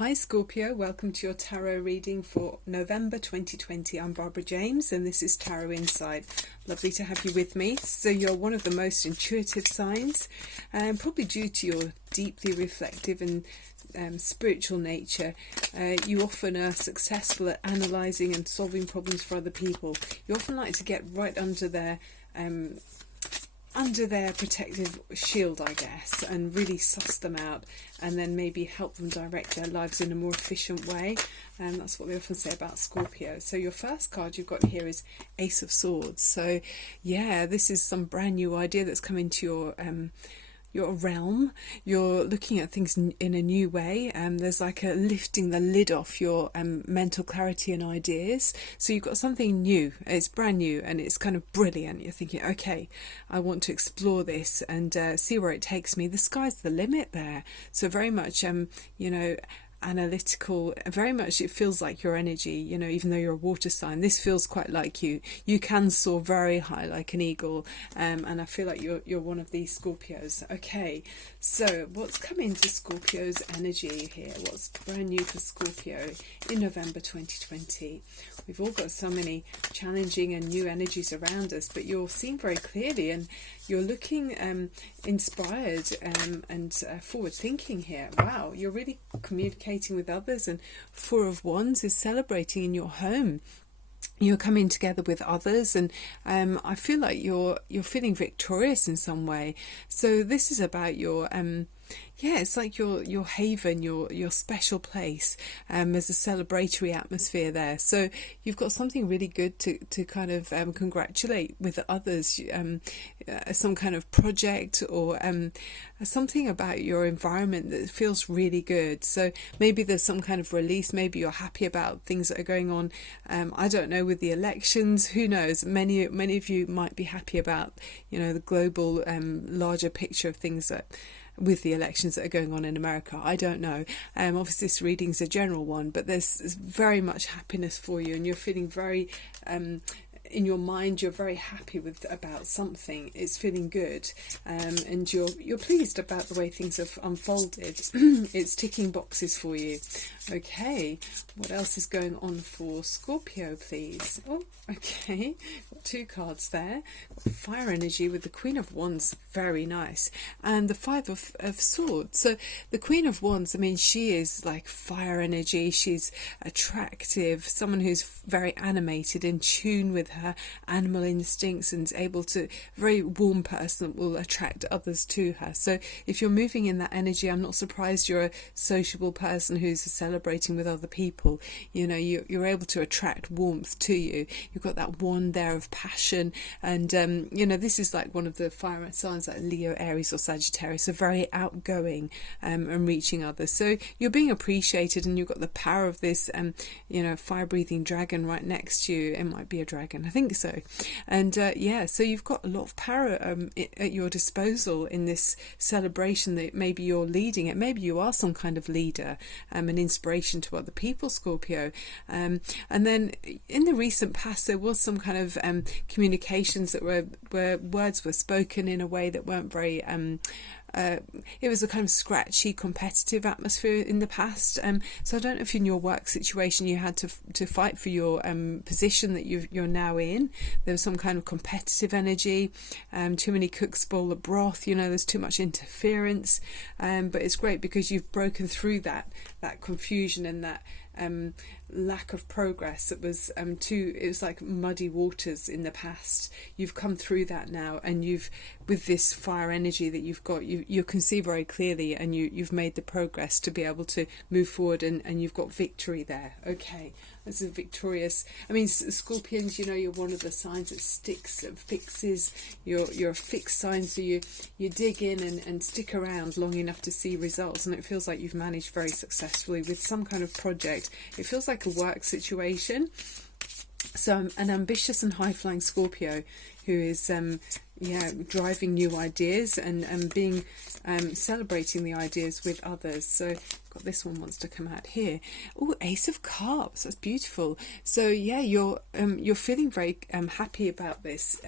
Hi Scorpio, welcome to your tarot reading for November 2020. I'm Barbara James and this is Tarot Inside. Lovely to have you with me. So you're one of the most intuitive signs, probably due to your deeply reflective and spiritual nature. You often are successful at analysing and solving problems for other people. You often like to get right under their protective shield, I guess, and really suss them out and then maybe help them direct their lives in a more efficient way. And that's what they often say about Scorpio. So your first card you've got here is Ace of Swords. So yeah, this is some brand new idea that's come into your realm. You're looking at things in a new way. There's like a lifting the lid off your mental clarity and ideas. So you've got something new. It's brand new and it's kind of brilliant. You're thinking, okay, I want to explore this and see where it takes me. The sky's the limit there. So very much, analytical, very much it feels like your energy, even though you're a water sign, this feels quite like you can soar very high like an eagle, and I feel like you're one of these Scorpios. Okay, so what's coming to Scorpio's energy here? What's brand new for Scorpio in November 2020? We've all got so many challenging and new energies around us, but you're seeing very clearly and you're looking inspired and forward thinking here. Wow, you're really communicating with others, and Four of Wands is celebrating in your home. You're coming together with others, and I feel like you're feeling victorious in some way. So this is about your it's like your haven, your special place. There's a celebratory atmosphere there. So you've got something really good to kind of congratulate with others, some kind of project or something about your environment that feels really good. So maybe there's some kind of release. Maybe you're happy about things that are going on. I don't know, with the elections, who knows? Many of you might be happy about, the global larger picture of things that with the elections that are going on in America. I don't know. Obviously this reading's a general one, but there's very much happiness for you, and you're feeling very in your mind you're very happy about something. It's feeling good, and you're pleased about the way things have unfolded. It's ticking boxes for you. Okay, what else is going on for Scorpio, please? Oh, okay, got two cards there. Got fire energy with the Queen of Wands, very nice, and the Five of Swords. So the Queen of Wands, she is like fire energy. She's attractive, someone who's very animated, in tune with her animal instincts, and is able to, very warm person that will attract others to her. So if you're moving in that energy, I'm not surprised you're a sociable person who's celebrating with other people. You're able to attract warmth to you. You've got that wand there of passion, and this is like one of the fire signs like Leo, Aries or Sagittarius, are very outgoing and reaching others. So you're being appreciated, and you've got the power of this fire breathing dragon right next to you. It might be a dragon, I think so. And so you've got a lot of power at your disposal in this celebration that maybe you're leading it. Maybe you are some kind of leader, an inspiration to other people, Scorpio. And then in the recent past there was some kind of communications that where words were spoken in a way that weren't very it was a kind of scratchy, competitive atmosphere in the past. So I don't know if in your work situation you had to fight for your position that you're now in. There was some kind of competitive energy. Too many cooks spoil the broth. There's too much interference. But it's great because you've broken through that confusion and that lack of progress that was it was like muddy waters in the past. You've come through that now, and with this fire energy that you've got, you can see very clearly, and you've made the progress to be able to move forward, and you've got victory there. Okay, this is victorious. Scorpions, you're one of the signs that sticks and fixes. You're a fixed sign, so you dig in and stick around long enough to see results, and it feels like you've managed very successfully with some kind of project. It feels like a work situation. So an ambitious and high-flying Scorpio who is driving new ideas and being celebrating the ideas with others. So got this one wants to come out here. Oh, Ace of Cups, that's beautiful. So yeah, you're feeling very happy about this.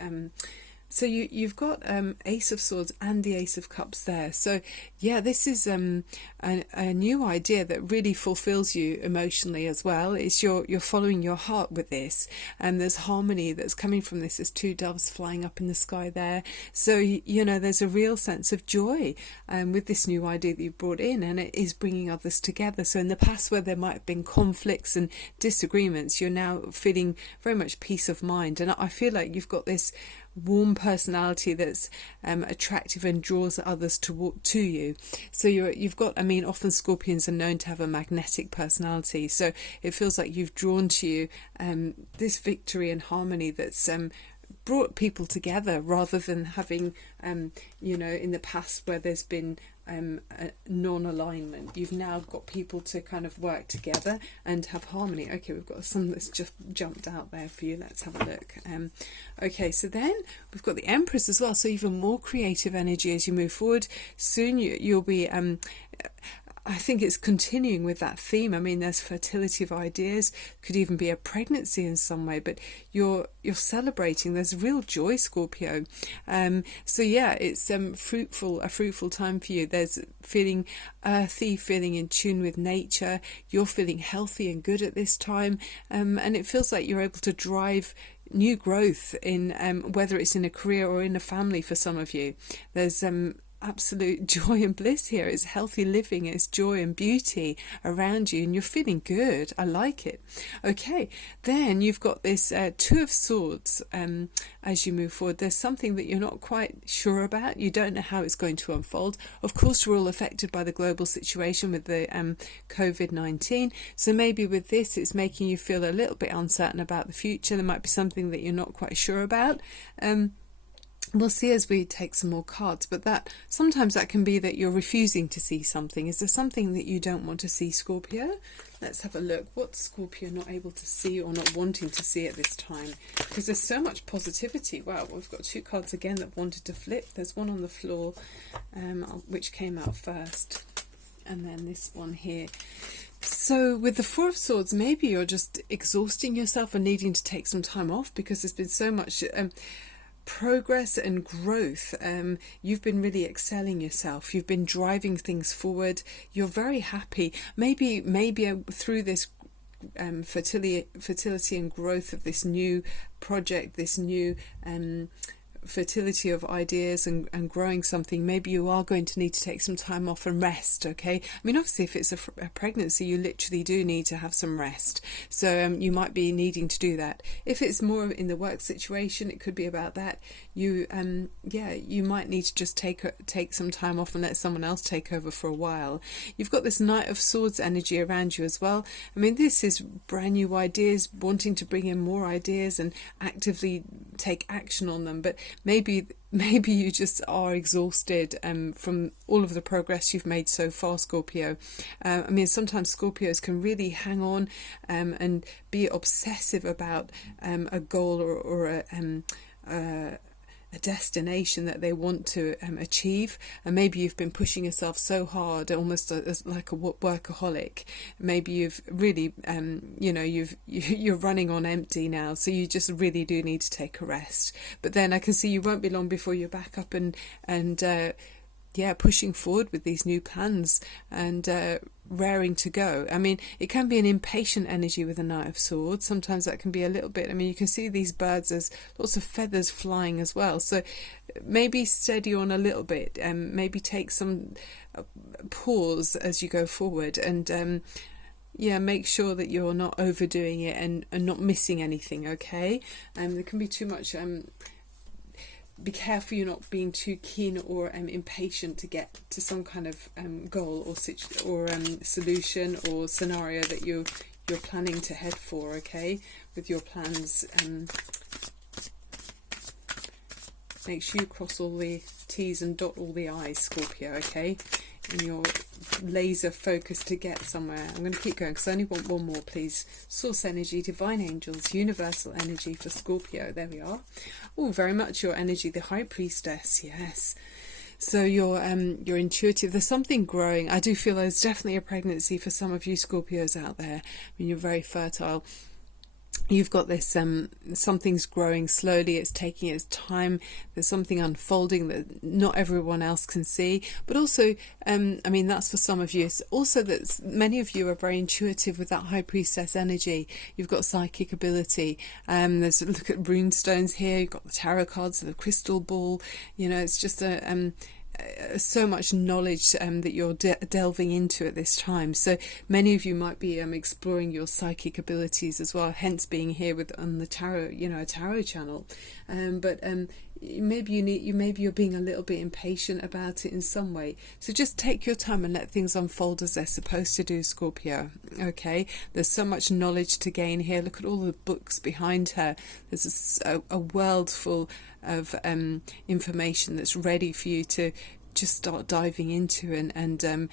So you've got Ace of Swords and the Ace of Cups there. So yeah, this is a new idea that really fulfills you emotionally as well. It's you're following your heart with this, and there's harmony that's coming from this. There's two doves flying up in the sky there. So you know there's a real sense of joy with this new idea that you brought in, and it is bringing others together. So in the past where there might have been conflicts and disagreements, you're now feeling very much peace of mind, and I feel like you've got this warm personality that's attractive and draws others to you. So you've got, I mean, often Scorpions are known to have a magnetic personality, so it feels like you've drawn to you this victory and harmony that's brought people together, rather than having you know, in the past where there's been a non-alignment. You've now got people to kind of work together and have harmony. Okay, we've got some that's just jumped out there for you. Let's have a look. Okay, so then we've got the Empress as well, so even more creative energy as you move forward. Soon you'll be I think it's continuing with that theme. I mean, there's fertility of ideas, could even be a pregnancy in some way, but you're celebrating. There's real joy, Scorpio. So yeah, it's a fruitful time for you. There's feeling earthy, feeling in tune with nature. You're feeling healthy and good at this time, and it feels like you're able to drive new growth in whether it's in a career or in a family. For some of you, there's absolute joy and bliss here. It's healthy living, it's joy and beauty around you, and you're feeling good. I like it. Okay, then you've got this Two of Swords. As you move forward, there's something that you're not quite sure about. You don't know how it's going to unfold. Of course, we're all affected by the global situation with the COVID-19, so maybe with this it's making you feel a little bit uncertain about the future. There might be something that you're not quite sure about. We'll see as we take some more cards, but that sometimes that can be that you're refusing to see something. Is there something that you don't want to see, Scorpio? Let's have a look. What's Scorpio not able to see or not wanting to see at this time? Because there's so much positivity. Wow, we've got two cards again that wanted to flip. There's one on the floor, which came out first, and then this one here. So with the Four of Swords, maybe you're just exhausting yourself and needing to take some time off because there's been so much progress and growth. You've been really excelling yourself. You've been driving things forward. You're very happy. Maybe through this fertility and growth of this new project, this new fertility of ideas and growing something, maybe you are going to need to take some time off and rest. Okay, I mean, obviously if it's a pregnancy, you literally do need to have some rest, so you might be needing to do that. If it's more in the work situation, it could be about that. You you might need to just take some time off and let someone else take over for a while. You've got this Knight of Swords energy around you as well. I mean, this is brand new ideas, wanting to bring in more ideas and actively take action on them, but maybe you just are exhausted from all of the progress you've made so far, Scorpio. I mean, sometimes Scorpios can really hang on and be obsessive about a goal or a destination that they want to achieve, and maybe you've been pushing yourself so hard, almost as like a workaholic. Maybe you've really you're running on empty now, so you just really do need to take a rest. But then I can see you won't be long before you're back up and pushing forward with these new plans and raring to go. I mean, it can be an impatient energy with a Knight of Swords. Sometimes that can be a little bit, I mean, you can see these birds, there's lots of feathers flying as well, so maybe steady on a little bit, maybe take some pause as you go forward, and make sure that you're not overdoing it and not missing anything. Okay, there can be too much be careful you're not being too keen or impatient to get to some kind of goal or solution or scenario that you're planning to head for. Okay, with your plans, make sure you cross all the T's and dot all the I's, Scorpio. Okay, and you're laser focused to get somewhere. I'm going to keep going because I only want one more, please. Source energy, divine angels, universal energy for Scorpio. There we are. Oh, very much your energy, the High Priestess. Yes. So you're intuitive. There's something growing. I do feel there's definitely a pregnancy for some of you Scorpios out there. I mean, you're very fertile. you've got this something's growing slowly, it's taking its time, there's something unfolding that not everyone else can see, but also I mean, that's for some of you. It's also that many of you are very intuitive with that high priestess energy. You've got psychic ability. There's a look at rune stones here, you've got the tarot cards, the crystal ball, you know, it's just so much knowledge that you're delving into at this time. So many of you might be exploring your psychic abilities as well, hence being here with on the tarot, you know, a tarot channel. But maybe you're being a little bit impatient about it in some way. So just take your time and let things unfold as they're supposed to do, Scorpio. Okay, there's so much knowledge to gain here. Look at all the books behind her. There's a world full of information that's ready for you to just start diving into and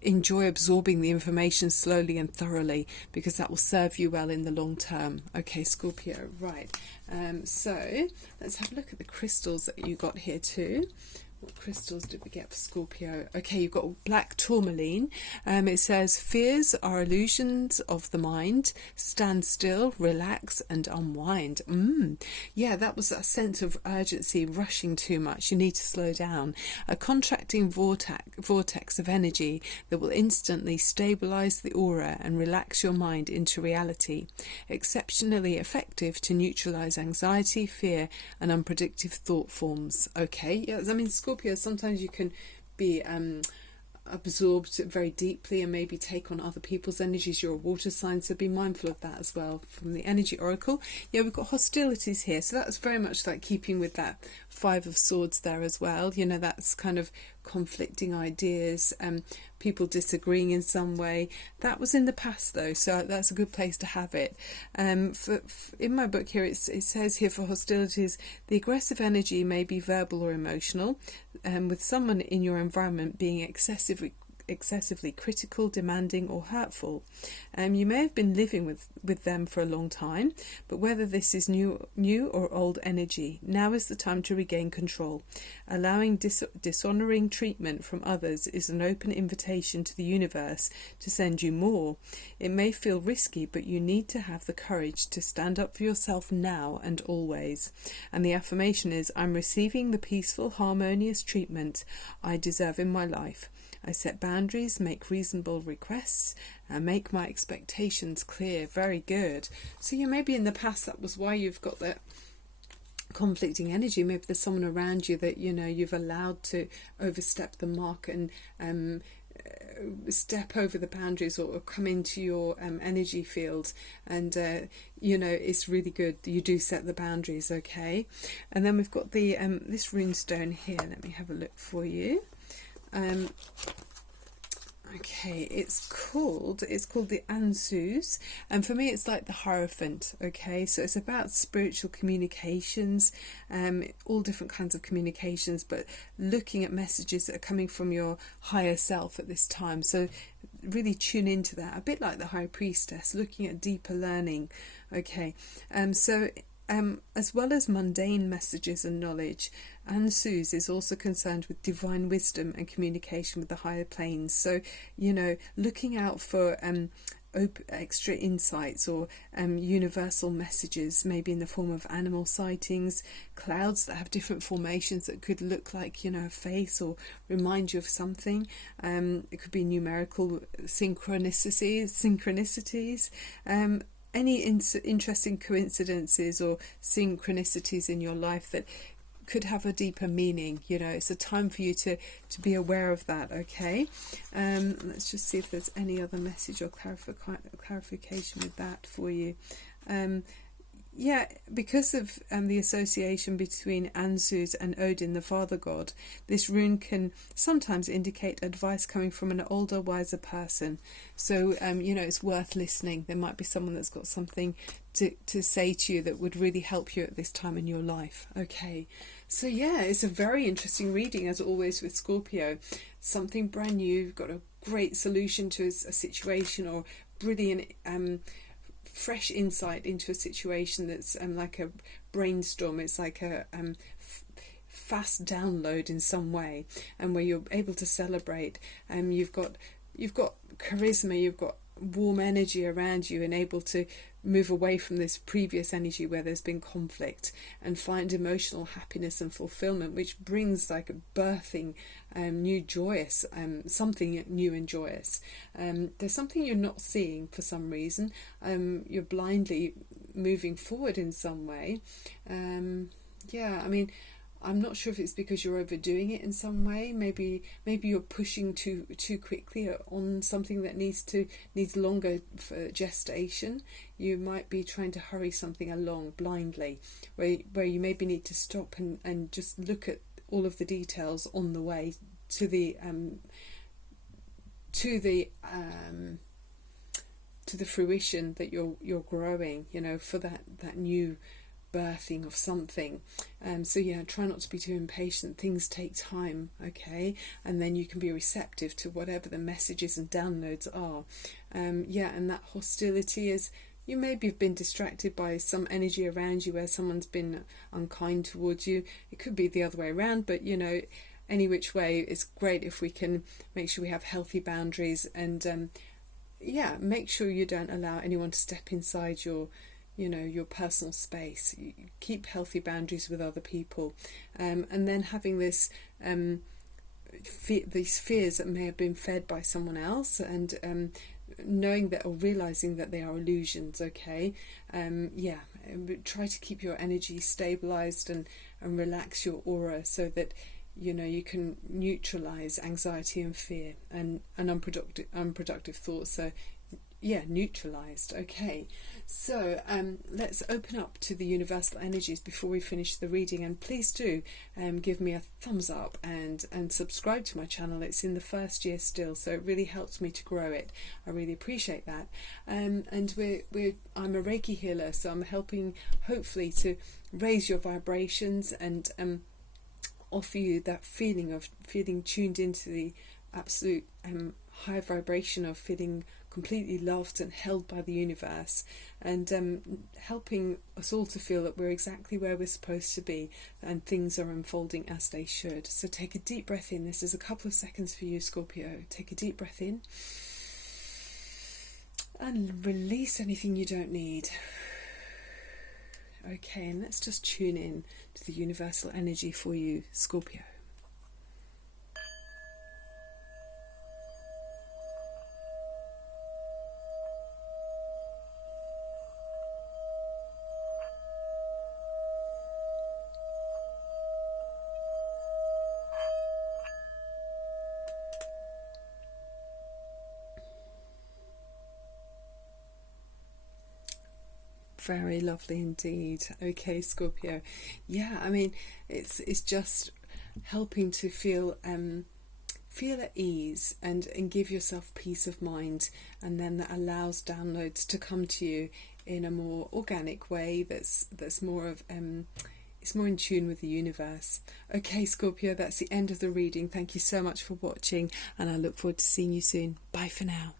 enjoy absorbing the information slowly and thoroughly, because that will serve you well in the long term. Okay, Scorpio, right. So let's have a look at the crystals that you got here too. What crystals did we get for Scorpio? Okay, you've got black tourmaline. It says, fears are illusions of the mind. Stand still, relax and unwind. Yeah, that was a sense of urgency, rushing too much. You need to slow down. A contracting vortex of energy that will instantly stabilize the aura and relax your mind into reality. Exceptionally effective to neutralize anxiety, fear and unpredictable thought forms. Okay, yeah, I mean, Scorpio, sometimes you can be absorbed very deeply and maybe take on other people's energies. You're a water sign, so be mindful of that as well. From the energy oracle, yeah, we've got hostilities here, so that's very much like keeping with that Five of Swords there as well. You know, that's kind of conflicting ideas, people disagreeing in some way. That was in the past though, so that's a good place to have it. In my book here, it says here for hostilities, the aggressive energy may be verbal or emotional, with someone in your environment being excessively critical, demanding or hurtful. You may have been living with them for a long time, but whether this is new or old energy, now is the time to regain control. Allowing dishonouring treatment from others is an open invitation to the universe to send you more. It may feel risky, but you need to have the courage to stand up for yourself now and always. And the affirmation is, I'm receiving the peaceful, harmonious treatment I deserve in my life. I set boundaries, make reasonable requests, and make my expectations clear. Very good. So you maybe in the past that was why you've got that conflicting energy. Maybe there's someone around you that, you know, you've allowed to overstep the mark and step over the boundaries or come into your energy field, and you know, it's really good you do set the boundaries. Okay, and then we've got the this rune stone here. Let me have a look for you. Okay, it's called the Anzus, and for me it's like the Hierophant. Okay, so it's about spiritual communications, all different kinds of communications, but looking at messages that are coming from your higher self at this time. So really tune into that, a bit like the High Priestess, looking at deeper learning. Okay, as well as mundane messages and knowledge, Anzus is also concerned with divine wisdom and communication with the higher planes. So, you know, looking out for extra insights or universal messages, maybe in the form of animal sightings, clouds that have different formations that could look like, you know, a face or remind you of something. It could be numerical synchronicities. Any interesting coincidences or synchronicities in your life that could have a deeper meaning. You know, it's a time for you to be aware of that. Okay, let's just see if there's any other message or clarification with that for you. Yeah, because of the association between Anzus and Odin, the father god, this rune can sometimes indicate advice coming from an older, wiser person. So, you know, it's worth listening. There might be someone that's got something to say to you that would really help you at this time in your life. Okay, so yeah, it's a very interesting reading, as always with Scorpio. Something brand new, you've got a great solution to a situation, or brilliant fresh insight into a situation that's like a brainstorm. It's like a fast download in some way, and where you're able to celebrate. You've got charisma, you've got warm energy around you and able to move away from this previous energy where there's been conflict and find emotional happiness and fulfillment, which brings like a birthing new joyous, something new and joyous. There's something you're not seeing for some reason. You're blindly moving forward in some way. Yeah, I mean, I'm not sure if it's because you're overdoing it in some way. Maybe you're pushing too quickly on something that needs longer for gestation. You might be trying to hurry something along blindly, where you maybe need to stop and just look at all of the details on the way to the fruition that you're growing. For that new birthing of something. So yeah, try not to be too impatient. Things take time, okay? And then you can be receptive to whatever the messages and downloads are. Yeah, and that hostility is, you maybe have been distracted by some energy around you where someone's been unkind towards you. It could be the other way around, but any which way, it's great if we can make sure we have healthy boundaries and yeah, make sure you don't allow anyone to step inside your personal space. You keep healthy boundaries with other people, and then having this these fears that may have been fed by someone else, and knowing that or realizing that they are illusions. Okay, yeah, try to keep your energy stabilized and relax your aura so that you can neutralize anxiety and fear and unproductive thoughts. So yeah, neutralized. Okay, so let's open up to the universal energies before we finish the reading, and please do give me a thumbs up and subscribe to my channel. It's in the first year still, so it really helps me to grow it. I really appreciate that. And I'm a Reiki healer, so I'm helping hopefully to raise your vibrations and offer you that feeling of feeling tuned into the absolute high vibration of feeling completely loved and held by the universe, and helping us all to feel that we're exactly where we're supposed to be and things are unfolding as they should. So take a deep breath in. This is a couple of seconds for you, Scorpio. Take a deep breath in and release anything you don't need. Okay, and let's just tune in to the universal energy for you, Scorpio. Very lovely indeed. Okay, Scorpio. Yeah, I mean, it's just helping to feel at ease and give yourself peace of mind, and then that allows downloads to come to you in a more organic way. That's more of it's more in tune with the universe. Okay, Scorpio, that's the end of the reading. Thank you so much for watching, and I look forward to seeing you soon. Bye for now.